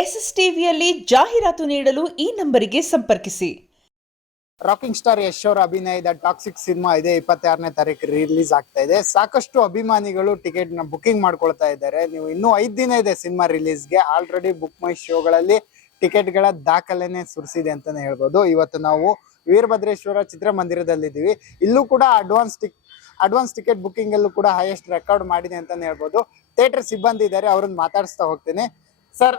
S S ಟಿವಿಯಲ್ಲಿ ಜಾಹೀರಾತು ನೀಡಲು ಈ ನಂಬರಿಗೆ ಸಂಪರ್ಕಿಸಿ. ರಾಕಿಂಗ್ ಸ್ಟಾರ್ ಯಶ್ ಅವರ ಅಭಿನಯದ ಟಾಕ್ಸಿಕ್ ಸಿನಿಮಾ ಇದೆ 26ನೇ ತಾರೀಕು ರಿಲೀಸ್ ಆಗ್ತಾ ಇದೆ. ಸಾಕಷ್ಟು ಅಭಿಮಾನಿಗಳು ಟಿಕೆಟ್ ನ ಬುಕಿಂಗ್ ಮಾಡ್ಕೊಳ್ತಾ ಇದ್ದಾರೆ. ನೀವು ಇನ್ನೂ 5 ದಿನ ಇದೆ ಸಿನಿಮಾ ರಿಲೀಸ್ಗೆ. ಆಲ್ರೆಡಿ ಬುಕ್ ಮೈ ಶೋಗಳಲ್ಲಿ ಟಿಕೆಟ್ ಗಳ ದಾಖಲೆನೆ ಸುರಿಸಿದೆ ಅಂತಾನೆ ಹೇಳ್ಬೋದು. ಇವತ್ತು ನಾವು ವೀರಭದ್ರೇಶ್ವರ ಚಿತ್ರಮಂದಿರದಲ್ಲಿದ್ದೀವಿ. ಇಲ್ಲೂ ಕೂಡ ಅಡ್ವಾನ್ಸ್ ಟಿಕೆಟ್ ಬುಕಿಂಗ್ ಅಲ್ಲೂ ಕೂಡ ಹೈಯೆಸ್ಟ್ ರೆಕಾರ್ಡ್ ಮಾಡಿದೆ ಅಂತಾನೆ ಹೇಳ್ಬೋದು. ಥಿಯೇಟರ್ ಸಿಬ್ಬಂದಿ ಇದ್ದಾರೆ, ಅವ್ರನ್ನ ಮಾತಾಡಿಸ್ತಾ ಹೋಗ್ತೀನಿ. ಸರ್,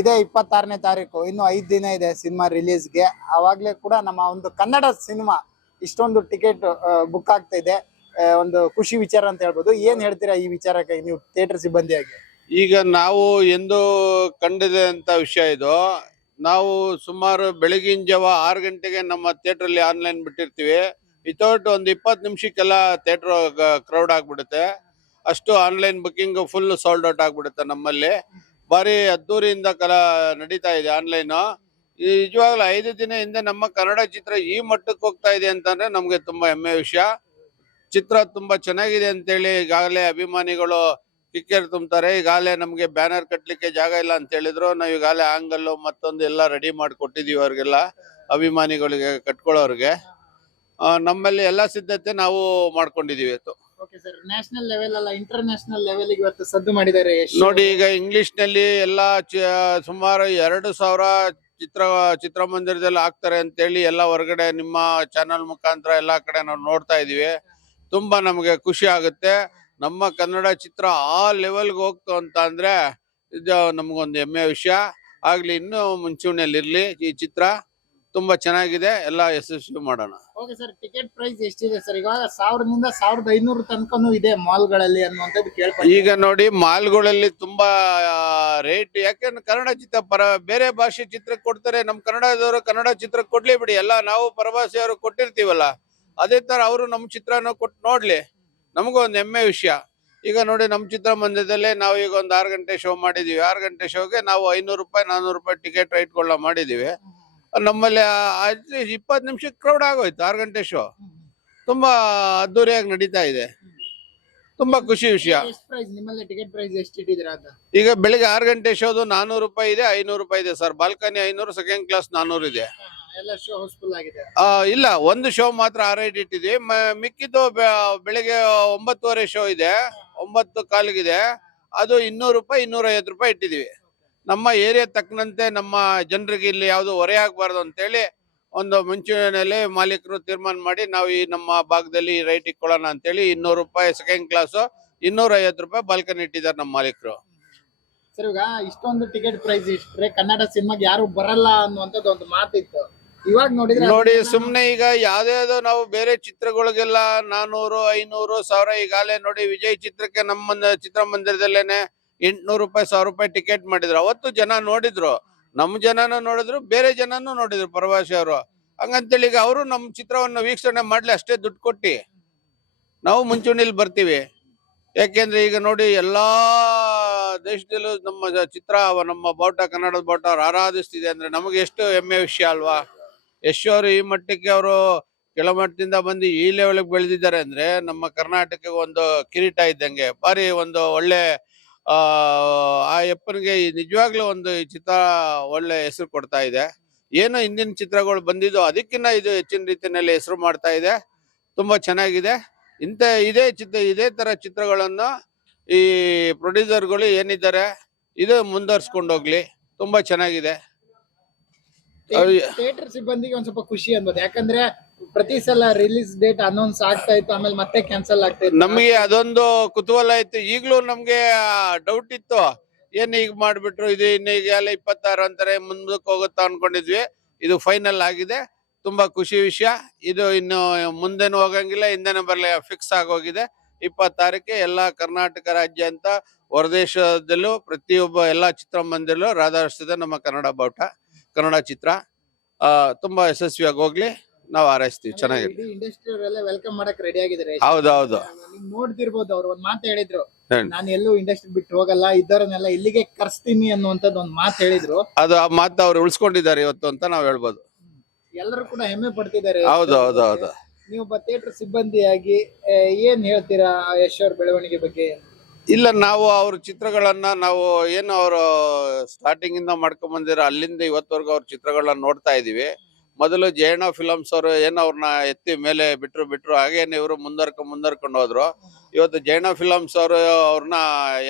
ಇದೇ 26ನೇ ತಾರೀಕು, ಇನ್ನು 5 ದಿನ ಇದೆ ಸಿನಿಮಾ ರಿಲೀಸ್ಗೆ. ಅವಾಗ್ಲೇ ಕೂಡ ನಮ್ಮ ಒಂದು ಕನ್ನಡ ಸಿನಿಮಾ ಇಷ್ಟೊಂದು ಟಿಕೆಟ್ ಬುಕ್ ಆಗ್ತಾ ಇದೆ, ಒಂದು ಖುಷಿ ವಿಚಾರ ಅಂತ ಹೇಳ್ಬೋದು. ಏನ್ ಹೇಳ್ತೀರಾ ಈ ವಿಚಾರಕ್ಕೆ ನೀವು ಥಿಯೇಟರ್ ಸಿಬ್ಬಂದಿಯಾಗಿ? ಈಗ ನಾವು ಎಂದು ಕಂಡಿದೆ ಅಂತ ವಿಷಯ ಇದು. ನಾವು ಸುಮಾರು ಬೆಳಗಿನ ಜಾವ 6 ಗಂಟೆಗೆ ನಮ್ಮ ಥಿಯೇಟರ್ ಅಲ್ಲಿ ಆನ್ಲೈನ್ ಬಿಟ್ಟಿರ್ತೀವಿ. ವಿತೌಟ್ ಒಂದು 20 ನಿಮಿಷಕ್ಕೆಲ್ಲ ಥಿಯೇಟರ್ ಕ್ರೌಡ್ ಆಗ್ಬಿಡುತ್ತೆ. ಅಷ್ಟು online booking full sold out ಆಗ್ಬಿಡುತ್ತೆ. ನಮ್ಮಲ್ಲಿ ಬಾರಿ ಅದ್ದೂರಿಯಿಂದ ನಡೀತಾ ಇದೆ ಆನ್ಲೈನ್. ನಿಜವಾಗ್ಲೂ 5 ದಿನ ಹಿಂದೆ ನಮ್ಮ ಕನ್ನಡ ಚಿತ್ರ ಈ ಮಟ್ಟಕ್ಕೆ ಹೋಗ್ತಾ ಇದೆ ಅಂತಂದ್ರೆ ನಮ್ಗೆ ತುಂಬಾ ಹೆಮ್ಮೆ ವಿಷಯ. ಚಿತ್ರ ತುಂಬಾ ಚೆನ್ನಾಗಿದೆ ಅಂತೇಳಿ ಈಗಾಗಲೇ ಅಭಿಮಾನಿಗಳು ಕಿಕ್ಕೇರ್ ತುಂಬ್ತಾರೆ. ಈಗಾಗಲೇ ನಮ್ಗೆ ಬ್ಯಾನರ್ ಕಟ್ಲಿಕ್ಕೆ ಜಾಗ ಇಲ್ಲ ಅಂತ ಹೇಳಿದ್ರು. ನಾವು ಈಗಾಗಲೇ ಆಂಗಲ್ಲು ಮತ್ತೊಂದು ಎಲ್ಲ ರೆಡಿ ಮಾಡಿ ಕೊಟ್ಟಿದೀವಿ ಅವ್ರಿಗೆಲ್ಲ, ಅಭಿಮಾನಿಗಳಿಗೆ ಕಟ್ಕೊಳ್ಳೋರ್ಗೆ. ನಮ್ಮಲ್ಲಿ ಎಲ್ಲಾ ಸಿದ್ಧತೆ ನಾವು ಮಾಡ್ಕೊಂಡಿದೀವಿ. ಓಕೆ ಸರ್, ನ್ಯಾಷನಲ್ ಲೆವೆಲ್ ಅಲ್ಲ ಇಂಟರ್ನ್ಯಾಷನಲ್ ಲೆವೆಲ್ ಇವತ್ತು ಸದ್ದು ಮಾಡಿದ್ದಾರೆ ನೋಡಿ. ಈಗ ಇಂಗ್ಲಿಷ್ ನಲ್ಲಿ ಎಲ್ಲಾ ಸುಮಾರು 2,000 ಚಿತ್ರಮಂದಿರದಲ್ಲಿ ಆಗ್ತಾರೆ ಅಂತೇಳಿ ಎಲ್ಲ ಹೊರಗಡೆ ನಿಮ್ಮ ಚಾನಲ್ ಮುಖಾಂತರ ಎಲ್ಲಾ ಕಡೆ ನಾವು ನೋಡ್ತಾ ಇದೀವಿ. ತುಂಬಾ ನಮ್ಗೆ ಖುಷಿ ಆಗುತ್ತೆ. ನಮ್ಮ ಕನ್ನಡ ಚಿತ್ರ ಆ ಲೆವೆಲ್ಗೆ ಹೋಗ್ತು ಅಂತ ಅಂದ್ರೆ ಇದು ನಮ್ಗೊಂದು ಹೆಮ್ಮೆ ವಿಷಯ. ಆಗ್ಲಿ, ಇನ್ನೂ ಮುಂಚೂಣಿಯಲ್ಲಿ ಇರ್ಲಿ ಈ ಚಿತ್ರ. ತುಂಬಾ ಚೆನ್ನಾಗಿದೆ, ಎಲ್ಲ ಯಶಸ್ವಿ ಮಾಡೋಣ. ಓಕೆ ಸರ್, ಟಿಕೆಟ್ ಪ್ರೈಸ್ ಎಷ್ಟಿದೆ ಸರ್? ಇವಾಗ 1000 ರಿಂದ 1500 ತನಕನೂ ಇದೆ ಮಾಲ್ಗಳಲ್ಲಿ ಅನ್ನುವಂಥದ್ದು ಕೇಳ್ಪಟ್ಟೆ. ಈಗ ನೋಡಿ, ಮಾಲ್ಗಳಲ್ಲಿ ತುಂಬಾ ರೇಟ್. ಯಾಕೆಂದ್ರೆ ಕನ್ನಡ ಚಿತ್ರ ಬೇರೆ ಭಾಷೆ ಚಿತ್ರಕ್ಕೆ ಕೊಡ್ತಾರೆ, ನಮ್ ಕನ್ನಡದವರು ಕನ್ನಡ ಚಿತ್ರಕ್ಕೆ ಕೊಡ್ಲಿ ಬಿಡಿ. ಎಲ್ಲ ನಾವು ಪರಭಾಷೆಯವರು ಕೊಟ್ಟಿರ್ತೀವಲ್ಲ, ಅದೇ ತರ ಅವರು ನಮ್ ಚಿತ್ರನ ಕೊಟ್ಟು ನೋಡ್ಲಿ, ನಮಗೂ ಒಂದು ಹೆಮ್ಮೆ ವಿಷಯ. ಈಗ ನೋಡಿ, ನಮ್ಮ ಚಿತ್ರಮಂದಿರದಲ್ಲೇ ನಾವು ಈಗ ಒಂದು 6 ಗಂಟೆ ಶೋ ಮಾಡಿದೀವಿ. 6 ಗಂಟೆ ಶೋಗೆ ನಾವು 500 ರೂಪಾಯಿ 400 ರೂಪಾಯಿ ಟಿಕೆಟ್ ರೇಟ್ಗಳನ್ನ ಮಾಡಿದೀವಿ. ನಮ್ಮಲ್ಲಿ 20 ನಿಮಿಷಕ್ಕೆ ಕ್ರೌಡ್ ಆಗೋಯ್ತು. 6 ಗಂಟೆ ಶೋ ತುಂಬಾ ಅದ್ದೂರಿಯಾಗಿ ನಡೀತಾ ಇದೆ. ತುಂಬಾ ಖುಷಿ ವಿಷಯ. ಈಗ ಬೆಳಿಗ್ಗೆ 6 ಗಂಟೆ ಶೋದು 400 ರೂಪಾಯಿ ಇದೆ, 500 ರೂಪಾಯಿ ಇದೆ ಸರ್. ಬಾಲ್ಕನಿ 500, ಸೆಕೆಂಡ್ ಕ್ಲಾಸ್ 400 ಇದೆ. ಇಲ್ಲ, ಒಂದು ಶೋ ಮಾತ್ರ 6 ಇಟ್ಟಿದ್ವಿ. ಮಿಕ್ಕಿದ್ದು ಬೆಳಿಗ್ಗೆ 9:30 ಶೋ ಇದೆ, 9:15 ಅದು 200 ರೂಪಾಯಿ 250 ರೂಪಾಯಿ ಇಟ್ಟಿದೀವಿ. ನಮ್ಮ ಏರಿಯಾ ತಕ್ಕನಂತೆ ನಮ್ಮ ಜನರಿಗೆ ಇಲ್ಲಿ ಯಾವ್ದು ಹೊರೆ ಆಗ್ಬಾರ್ದು ಅಂತೇಳಿ ಒಂದು ಮುಂಚೂಣಿಯಲ್ಲಿ ಮಾಲೀಕರು ತೀರ್ಮಾನ ಮಾಡಿ ನಾವು ಈ ನಮ್ಮ ಭಾಗದಲ್ಲಿ ರೈಟ್ ಇಟ್ಕೊಳ್ಳೋಣ ಅಂತೇಳಿ 200 ರೂಪಾಯಿ ಸೆಕೆಂಡ್ ಕ್ಲಾಸ್, 250 ರೂಪಾಯಿ ಬಾಲ್ಕನಿ ಇಟ್ಟಿದ್ದಾರೆ ನಮ್ಮ ಮಾಲೀಕರು. ಸರ್, ಈಗ ಇಷ್ಟೊಂದು ಟಿಕೆಟ್ ಪ್ರೈಸ್ ಇಟ್ರೆ ಕನ್ನಡ ಸಿನಿಮಾಗೆ ಯಾರು ಬರಲ್ಲ ಅನ್ನುವಂಥದ್ದು ಒಂದು ಮಾತಿತ್ತು. ಇವಾಗ ನೋಡಿ ಸುಮ್ನೆ ಈಗ ಯಾವ್ದಾವ್ದು ನಾವು ಬೇರೆ ಚಿತ್ರಗಳಿಗೆಲ್ಲ 400, 500, 1000 ಈಗಾಗಲೇ ನೋಡಿ ವಿಜಯ್ ಚಿತ್ರಕ್ಕೆ ನಮ್ಮ ಚಿತ್ರಮಂದಿರದಲ್ಲೇನೆ 800 ರೂಪಾಯಿ 1000 ರೂಪಾಯಿ ಟಿಕೆಟ್ ಮಾಡಿದ್ರು. ಅವತ್ತು ಜನ ನೋಡಿದ್ರು, ನಮ್ಮ ಜನನು ನೋಡಿದ್ರು, ಬೇರೆ ಜನನು ನೋಡಿದ್ರು ಪರಭಾಷೆಯವರು. ಹಂಗಂತೇಳಿ ಈಗ ಅವರು ನಮ್ಮ ಚಿತ್ರವನ್ನು ವೀಕ್ಷಣೆ ಮಾಡ್ಲಿ ಅಷ್ಟೇ ದುಡ್ಡು ಕೊಟ್ಟಿ ನಾವು ಮುಂಚೂಣಿಲಿ ಬರ್ತೀವಿ. ಯಾಕೆಂದ್ರೆ ಈಗ ನೋಡಿ, ಎಲ್ಲಾ ದೇಶದಲ್ಲೂ ನಮ್ಮ ಚಿತ್ರ, ನಮ್ಮ ಬಾವುಟ, ಕನ್ನಡದ ಬಾವುಟ ಆರಾಧಿಸ್ತಿದೆ ಅಂದ್ರೆ ನಮಗೆ ಎಷ್ಟು ಹೆಮ್ಮೆ ವಿಷಯ ಅಲ್ವಾ. ಯಶ್ ಅವರು ಈ ಮಟ್ಟಕ್ಕೆ ಅವರು ಕೆಳಮಟ್ಟದಿಂದ ಬಂದು ಈ ಲೆವೆಲ್ಗೆ ಬೆಳೆದಿದ್ದಾರೆ ಅಂದ್ರೆ ನಮ್ಮ ಕರ್ನಾಟಕಕ್ಕೆ ಒಂದು ಕಿರೀಟ ಇದ್ದಂಗೆ. ಬಾರಿ ಒಂದು ಒಳ್ಳೆ ಆ ಯಪ್ಪನಿಗೆ ನಿಜವಾಗ್ಲೂ ಒಂದು ಈ ಚಿತ್ರ ಒಳ್ಳೆ ಹೆಸರು ಕೊಡ್ತಾ ಇದೆ. ಏನು ಹಿಂದಿನ ಚಿತ್ರಗಳು ಬಂದಿದ್ದು ಅದಕ್ಕಿಂತ ಇದು ಹೆಚ್ಚಿನ ರೀತಿಯಲ್ಲಿ ಹೆಸರು ಮಾಡ್ತಾ ಇದೆ. ತುಂಬಾ ಚೆನ್ನಾಗಿದೆ. ಇದೇ ತರ ಚಿತ್ರಗಳನ್ನು ಈ ಪ್ರೊಡ್ಯೂಸರ್ಗಳು ಏನಿದ್ದಾರೆ ಇದು ಮುಂದುವರ್ಸ್ಕೊಂಡು ಹೋಗ್ಲಿ. ತುಂಬಾ ಚೆನ್ನಾಗಿದೆ. ಥಿಯೇಟರ್ ಸಿಬ್ಬಂದಿಗೆ ಒಂದ್ ಸ್ವಲ್ಪ ಖುಷಿ ಅನ್ಬೋದು. ಯಾಕಂದ್ರೆ ಪ್ರತಿ ಸಲ ರಿಲೀಸ್ ಡೇಟ್ ಅನೌನ್ಸ್ ಆಗ್ತಾ ಇತ್ತು, ಆಮೇಲೆ ಮತ್ತೆ ಕ್ಯಾನ್ಸಲ್ ಆಗ್ತಾ ಇತ್ತು. ನಮಗೆ ಅದೊಂದು ಕುತೂಹಲ ಇತ್ತು. ಈಗ್ಲೂ ನಮ್ಗೆ ಡೌಟ್ ಇತ್ತು, ಏನ್ ಈಗ ಮಾಡ್ಬಿಟ್ರು, ಇದು ಇನ್ನೀಗ 26 ಅಂತಾರೆ, ಮುಂದಕ್ಕೆ ಹೋಗುತ್ತಾ ಅನ್ಕೊಂಡಿದ್ವಿ. ಇದು ಫೈನಲ್ ಆಗಿದೆ. ತುಂಬಾ ಖುಷಿ ವಿಷಯ. ಇದು ಇನ್ನು ಮುಂದೆನೂ ಹೋಗಂಗಿಲ್ಲ, ಹಿಂದೆನೂ ಬರಲಿ, ಫಿಕ್ಸ್ ಆಗೋಗಿದೆ. 26ಕ್ಕೆ ಎಲ್ಲಾ ಕರ್ನಾಟಕ ರಾಜ್ಯ ಅಂತ ಹೊರದೇಶದಲ್ಲೂ ಪ್ರತಿಯೊಬ್ಬ ಎಲ್ಲಾ ಚಿತ್ರಮಂದಿರಲ್ಲೂ ರಾಧಾರಿಸ್ತದೆ ನಮ್ಮ ಕನ್ನಡ ಬಾವುಟ, ಕನ್ನಡ ಚಿತ್ರ. ತುಂಬಾ ಯಶಸ್ವಿಯಾಗಿ ಹೋಗ್ಲಿ ನಾವು ಹಾರೈಸ್ತೀವಿ. ಚೆನ್ನಾಗಿದೆ. ಇಂಡಸ್ಟ್ರಿ ವೆಲ್ಕಮ್ ಮಾಡಕ್ ರೆಡಿ ಆಗಿದ್ದಾರೆ. ಹೌದೌದು, ನೋಡ್ತಿರ್ಬೋದು. ಅವ್ರು ಒಂದ್ ಮಾತು ಹೇಳಿದ್ರು, ನಾನು ಎಲ್ಲೂ ಇಂಡಸ್ಟ್ರಿ ಬಿಟ್ಟು ಹೋಗಲ್ಲ, ಇದ್ದವರನ್ನೆಲ್ಲ ಇಲ್ಲಿಗೆ ಕರ್ಸ್ತೀನಿ ಅನ್ನುವಂಥದ್ದು ಒಂದ್ ಮಾತು ಹೇಳಿದ್ರು. ಅದು ಆ ಮಾತು ಅವ್ರು ಉಳಿಸ್ಕೊಂಡಿದ್ದಾರೆ ಇವತ್ತು ಅಂತ ನಾವ್ ಹೇಳ್ಬೋದು. ಎಲ್ಲರೂ ಕೂಡ ಹೆಮ್ಮೆ ಪಡ್ತಿದ್ದಾರೆ. ಹೌದು. ನೀವು ಥಿಯೇಟರ್ ಸಿಬ್ಬಂದಿಯಾಗಿ ಏನ್ ಹೇಳ್ತೀರಾ ಯಶ್ ಅವ್ರ ಬೆಳವಣಿಗೆ ಬಗ್ಗೆ? ಇಲ್ಲ, ನಾವು ಅವ್ರ ಚಿತ್ರಗಳನ್ನ ನಾವು ಏನು ಅವರು ಸ್ಟಾರ್ಟಿಂಗ್ ಇಂದ ಮಾಡ್ಕೊಂಡ್ ಬಂದಿರೋ ಅಲ್ಲಿಂದ ಇವತ್ತವರೆಗೂ ಅವ್ರ ಚಿತ್ರಗಳನ್ನ ನೋಡ್ತಾ ಇದೀವಿ. ಮೊದಲು ಜಯಣ್ಣ ಫಿಲಮ್ಸ್ ಅವರು ಏನು ಅವ್ರನ್ನ ಎತ್ತಿ ಮೇಲೆ ಬಿಟ್ರು ಹಾಗೇನೆ ಇವರು ಮುಂದರ್ಕೊಂಡು ಹೋದ್ರು. ಇವತ್ತು ಜಯಣ್ಣ ಫಿಲಮ್ಸ್ ಅವರು ಅವ್ರನ್ನ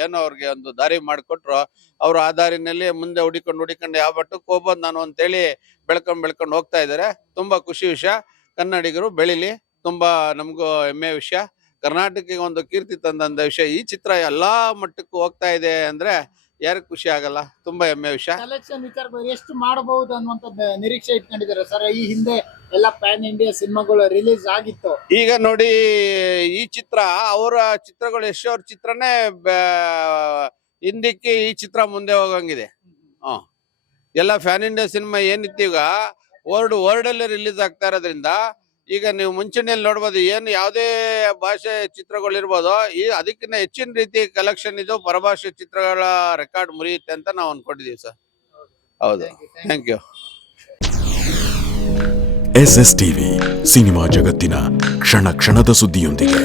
ಏನೋ ಅವ್ರಿಗೆ ಒಂದು ದಾರಿ ಮಾಡಿಕೊಟ್ರು. ಅವ್ರು ಆ ದಾರಿನಲ್ಲಿ ಮುಂದೆ ಹುಡಿಕೊಂಡು ಯಾವ ಮಟ್ಟಕ್ಕೆ ಹೋಗ್ಬೋದು ನಾನು ಅಂತೇಳಿ ಬೆಳ್ಕೊಂಡು ಹೋಗ್ತಾ ಇದ್ದಾರೆ. ತುಂಬಾ ಖುಷಿ ವಿಷಯ. ಕನ್ನಡಿಗರು ಬೆಳಿಲಿ, ತುಂಬಾ ನಮಗೂ ಹೆಮ್ಮೆ ವಿಷಯ. ಕರ್ನಾಟಕಕ್ಕೆ ಒಂದು ಕೀರ್ತಿ ತಂದಂತ ವಿಷಯ. ಈ ಚಿತ್ರ ಎಲ್ಲಾ ಮಟ್ಟಕ್ಕೂ ಹೋಗ್ತಾ ಇದೆ ಅಂದ್ರೆ ಯಾರಿಗೆ ಖುಷಿ ಆಗಲ್ಲ? ತುಂಬಾ ಹೆಮ್ಮೆ ವಿಷಯ. ಕಲೆಕ್ಷನ್ ವಿಚಾರ ಎಷ್ಟು ಮಾಡಬಹುದು ಅನ್ನುವಂತ ನಿರೀಕ್ಷೆ ಇಟ್ಕೊಂಡಿದ್ದಾರೆ ಸರ್. ಈ ಹಿಂದೆ ಎಲ್ಲ ಪ್ಯಾನ್ ಇಂಡಿಯಾ ಸಿನಿಮಾಗಳು ರಿಲೀಸ್ ಆಗಿತ್ತು. ಈಗ ನೋಡಿ, ಈ ಚಿತ್ರ ಅವರ ಚಿತ್ರಗಳು ಯಶ್ ಅವ್ರ ಚಿತ್ರನೇ ಹಿಂದಕ್ಕೆ ಈ ಚಿತ್ರ ಮುಂದೆ ಹೋಗಂಗಿದೆ. ಎಲ್ಲ ಫ್ಯಾನ್ ಇಂಡಿಯಾ ಸಿನಿಮಾ ಏನಿತ್ತು ಈಗ ವರ್ಲ್ಡ್ ಅಲ್ಲಿ ರಿಲೀಸ್ ಆಗ್ತಾ ಇರೋದ್ರಿಂದ ಈಗ ನೀವು ಮುಂಚೂಣಿಯಲ್ಲಿ ನೋಡ್ಬೋದು. ಏನು ಯಾವುದೇ ಭಾಷೆ ಚಿತ್ರಗಳಿರ್ಬೋದು, ಈ ಅದಕ್ಕಿಂತ ಹೆಚ್ಚಿನ ರೀತಿ ಕಲೆಕ್ಷನ್ ಇದು ಪರಭಾಷೆ ಚಿತ್ರಗಳ ರೆಕಾರ್ಡ್ ಮುರಿಯುತ್ತೆ ಅಂತ ನಾವು ಅನ್ಕೊಂಡಿದೀವಿ ಸರ್. ಹೌದು, thank you. SS TV, cinema ಜಗತ್ತಿನ ಕ್ಷಣ ಕ್ಷಣದ ಸುದ್ದಿಯೊಂದಿಗೆ.